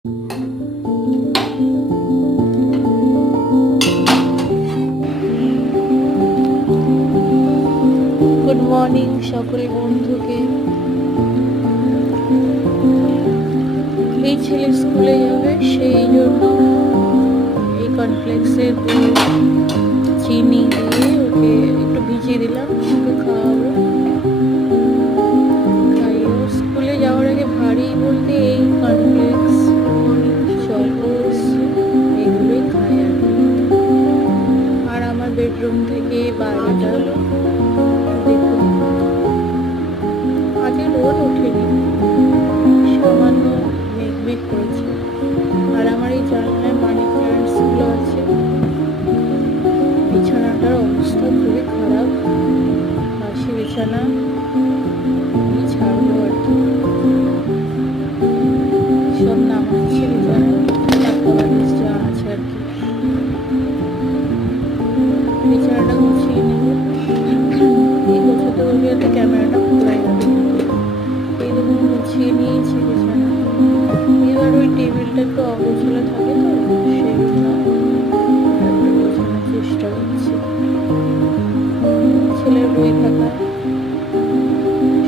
Good morning সকল বন্ধুকে। এই ছেলে স্কুলে যাবে, সেই জন্য এই কর্নফ্লেক্সের দুধ চিনি দিয়ে ওকে একটু ভিজিয়ে দিলাম, ওকে খাওয়াবো। স্কুলে যাওয়ার আগে ভারী বলতে এই কর্নফ্লেক্স, চকোস এগুলোই খাই আর আমার বেডরুম থেকে বাইরেটা দেখুন, আজকে রোদ ওঠেনি, সামান্য মেঘ করেছে। আর আমার এই জানলায় মানি প্ল্যান্টসগুলো আছে। বিছানাটার অবস্থা খুবই খারাপ, বাসি বিছানা, ছাড়বো আর কি, সব নামাচ্ছি বিছানায়, যা আছে আর কি। বিছানাটা গুছিয়ে নেব, এই গোছাতে বলবে একটা ক্যামেরাটা পুরাই যাবে। এই দেখুন গুছিয়ে নিয়েছি বিছানা। এবার ওই টেবিলটা একটু অগোছালো থাকে, তো সেই জন্য একটু গোছানোর চেষ্টা করছি। ছেলের বই খাতা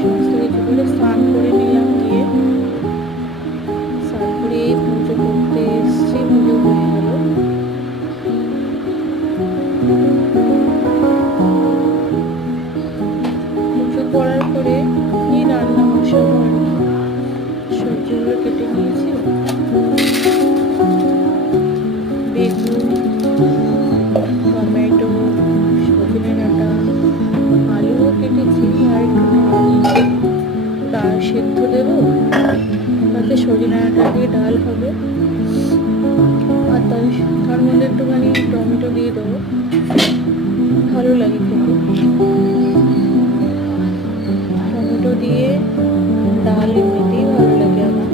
সমস্ত কিছু করে স্নান করে নিলাম, গিয়ে স্নান করে পুজো করতে এসছি, পুজো হয়ে গেল। পুজো করার পরে এই রান্না বসাবো আর কি। সবজিগুলো কেটে নিয়েছি, বেগুন, টমেটো, সজনে ডাঁটা, আলুও কেটেছি, আর একটু ডাল সেদ্ধ দেবো, তাতে সজনে ডাঁটা দিয়ে ডাল হবে। আর তার মধ্যে একটুখানি টমেটো দিয়ে দেবো, ভালো লাগে খেতে। টমেটো দিয়ে ডাল এমনিতেই ভালো লাগে আমার,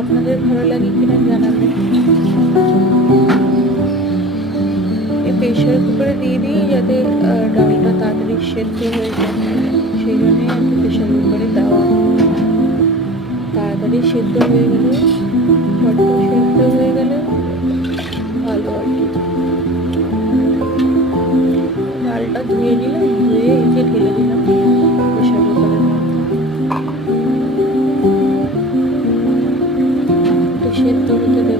আপনাদের ভালো লাগে কিনা জানাবেন। এই প্রেশার কুকারে দিয়ে দিই যাতে ডালটা তাড়াতাড়ি সেদ্ধ হয়ে যায়, সেই জন্যই আর কি প্রেশার কুকারে দেওয়া। তাড়াতাড়ি সেদ্ধ হয়ে গেলে, ঝটপট সেদ্ধ হয়ে গেলে ভালো আর কি। ডালটা ধুয়ে নিলাম, ধুয়ে এই যে ঢেলে দিলাম প্রেশার কুকারের মধ্যে, সেদ্ধ হতে দেবো।